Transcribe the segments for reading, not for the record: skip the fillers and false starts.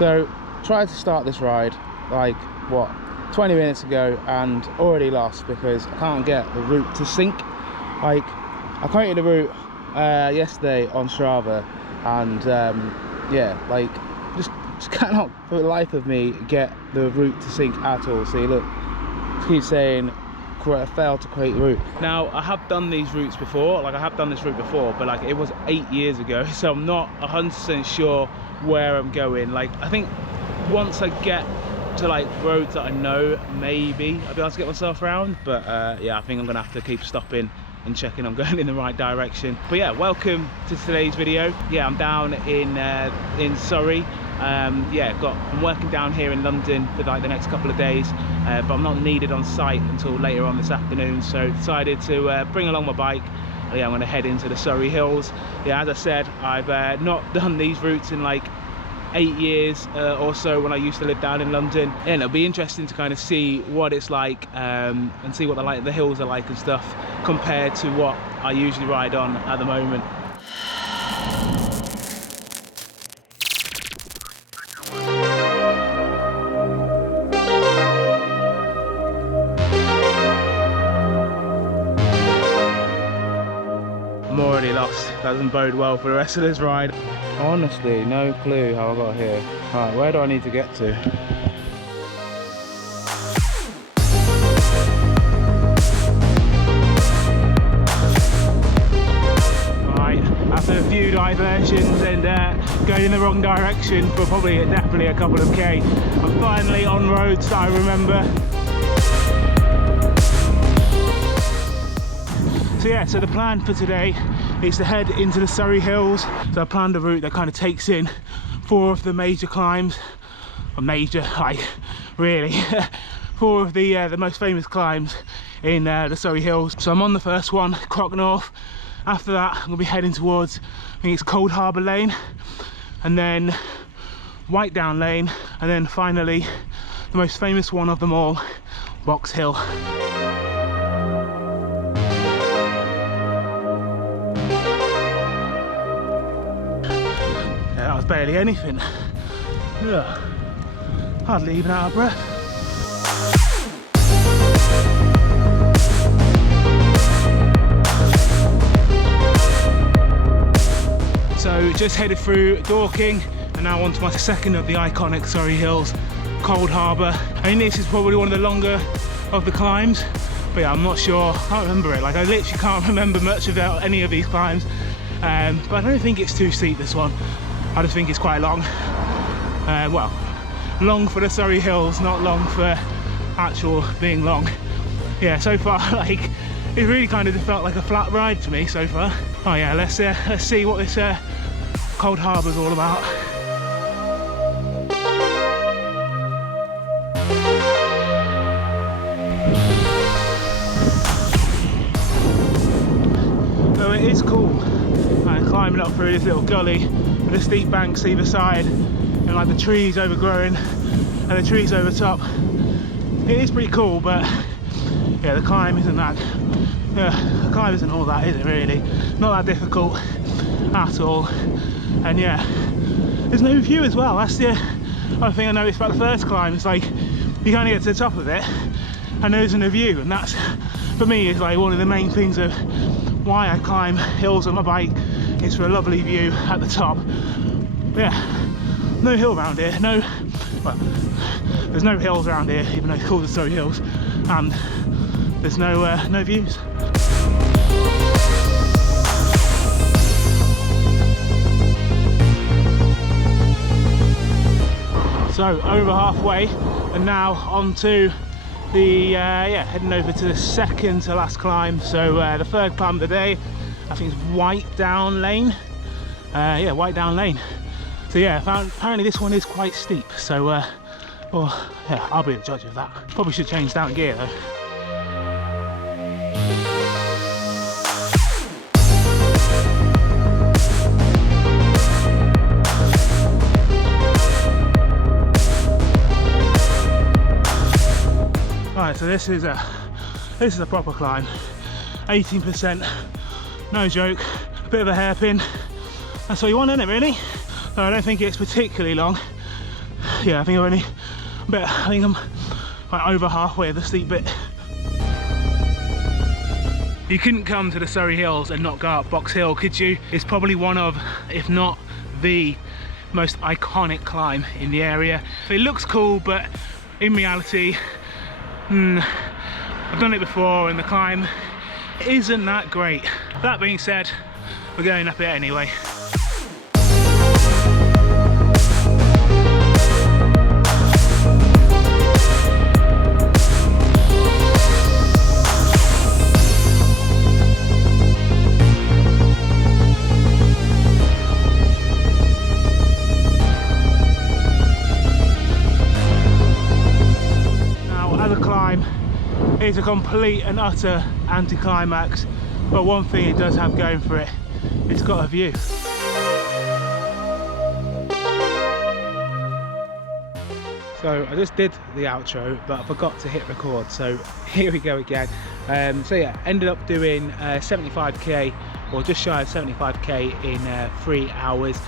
So tried to start this ride like what, 20 minutes ago, and already lost because I can't get the route to sync. Like, I created the route yesterday on Strava, and yeah, like just cannot for the life of me get the route to sync at all. See, look, it keeps saying failed to create route. Now, I have done these routes before, like I have done this route before, but like it was 8 years ago, so I'm not 100% sure where I'm going. Like, I think once I get to like roads that I know, maybe I'll be able to get myself around, but yeah, I think I'm gonna have to keep stopping and checking I'm going in the right direction. But yeah, welcome to today's video. Yeah, I'm down in Surrey. Yeah, I'm working down here in London for like the next couple of days, but I'm not needed on site until later on this afternoon, so decided to bring along my bike. Yeah, I'm going to head into the Surrey Hills. Yeah, as I said, I've not done these routes in like 8 years or so when I used to live down in London, and it'll be interesting to kind of see what it's like and see what the hills are like and stuff compared to what I usually ride on at the moment. I'm already lost. That doesn't bode well for the rest of this ride. Honestly, no clue how I got here. Alright, where do I need to get to? Alright, after a few diversions and going in the wrong direction for definitely a couple of K, I'm finally on roads that I remember. So yeah, so the plan for today is to head into the Surrey Hills. So I planned a route that kind of takes in 4 of the major climbs, or major, like really, 4 of the most famous climbs in the Surrey Hills. So I'm on the first one, Crocknorth. After that, I'm gonna be heading towards, I think it's Coldharbour Lane, and then White Down Lane, and then finally, the most famous one of them all, Box Hill. That was barely anything. Ugh. Hardly even out of breath. So just headed through Dorking and now onto my second of the iconic Surrey Hills, Coldharbour. I think this is probably one of the longer of the climbs, but yeah, I'm not sure, I can't remember it. Like, I literally can't remember much about any of these climbs, but I don't think it's too steep, this one. I just think it's quite long. Well, long for the Surrey Hills, not long for actual being long. Yeah, so far, like, it really kind of just felt like a flat ride to me so far. Oh yeah, let's see what this Coldharbour's all about. So it is cool, climbing up through this little gully with the steep banks either side, and like the trees overgrowing and the trees over top. It is pretty cool, but yeah, the climb isn't that. The climb isn't all that, is it really? Not that difficult at all. And yeah, there's no view as well. That's the other thing I noticed about the first climb. It's like you can't get to the top of it and there isn't a view, and that's, for me, is like one of the main things of why I climb hills on my bike, is for a lovely view at the top. But yeah, no hill around here. No, well, there's no hills around here, even though it's called the Surrey Hills, and there's no views. So over halfway, and now on to the yeah, heading over to the second to last climb. So the third climb of the day, I think it's White Down Lane. Yeah, White Down Lane. So yeah, apparently this one is quite steep. So well, yeah, I'll be the judge of that. Probably should change down gear though. Right, so this is a proper climb. 18%, no joke. A bit of a hairpin. That's what you want, isn't it, really? So I don't think it's particularly long. Yeah, I think I'm like over halfway of the steep bit. You couldn't come to the Surrey Hills and not go up Box Hill, could you? It's probably one of, if not the most iconic climb in the area. It looks cool, but in reality, I've done it before and the climb isn't that great. That being said, we're going up it anyway. It's a complete and utter anticlimax, but one thing it does have going for it, it's got a view. So I just did the outro, but I forgot to hit record, so here we go again. So yeah, ended up doing 75k, or just shy of 75k in 3 hours,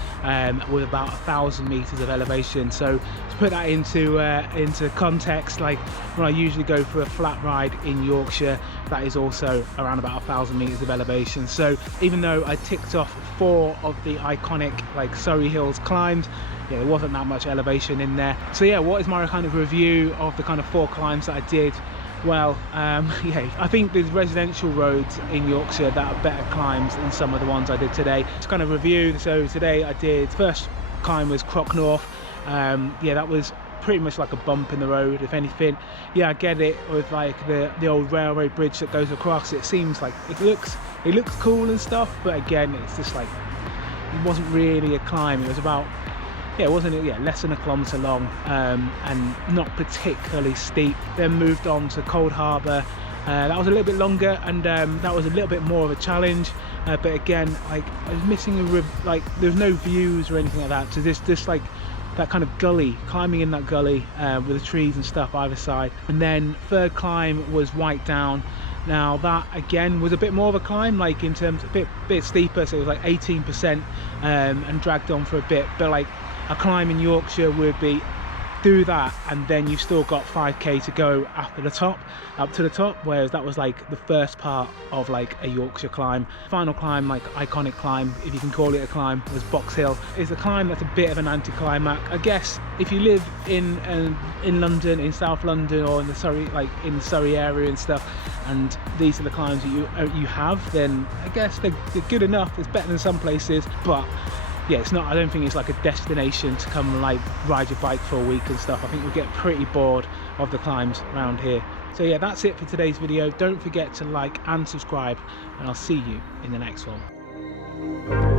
with about 1,000 meters of elevation. So to put that into context, like when I usually go for a flat ride in Yorkshire, that is also around about 1,000 meters of elevation. So even though I ticked off 4 of the iconic like Surrey Hills climbs, yeah, there wasn't that much elevation in there. So yeah, what is my kind of review of the kind of 4 climbs that I did? Well, yeah, I think there's residential roads in Yorkshire that are better climbs than some of the ones I did today. Just kind of review. So today I did, first climb was Crocknorth. Yeah, that was pretty much like a bump in the road, if anything. Yeah, I get it with like the old railway bridge that goes across. It seems like it looks cool and stuff, but again, it's just like, it wasn't really a climb. It was about, yeah, it wasn't, yeah, less than a kilometre long, and not particularly steep. Then moved on to Coldharbour. That was a little bit longer, and that was a little bit more of a challenge, but again, like I was missing like there's no views or anything like that, so this like that kind of gully, climbing in that gully with the trees and stuff either side. And then third climb was White Down. Now that again was a bit more of a climb, like in terms of a bit steeper, so it was like 18%, and dragged on for a bit. But like a climb in Yorkshire would be do that, and then you've still got 5k to go up to the top, whereas that was like the first part of like a Yorkshire climb. Final climb, like iconic climb, if you can call it a climb, was Box Hill. It's a climb that's a bit of an anticlimax, I guess. If you live in London, in South London, or in the Surrey, like in the Surrey area and stuff, and these are the climbs that you have, then I guess they're good enough. It's better than some places, but yeah, it's not, I don't think it's like a destination to come and like ride your bike for a week and stuff. I think you'll get pretty bored of the climbs around here. So yeah, that's it for today's video. Don't forget to like and subscribe, and I'll see you in the next one.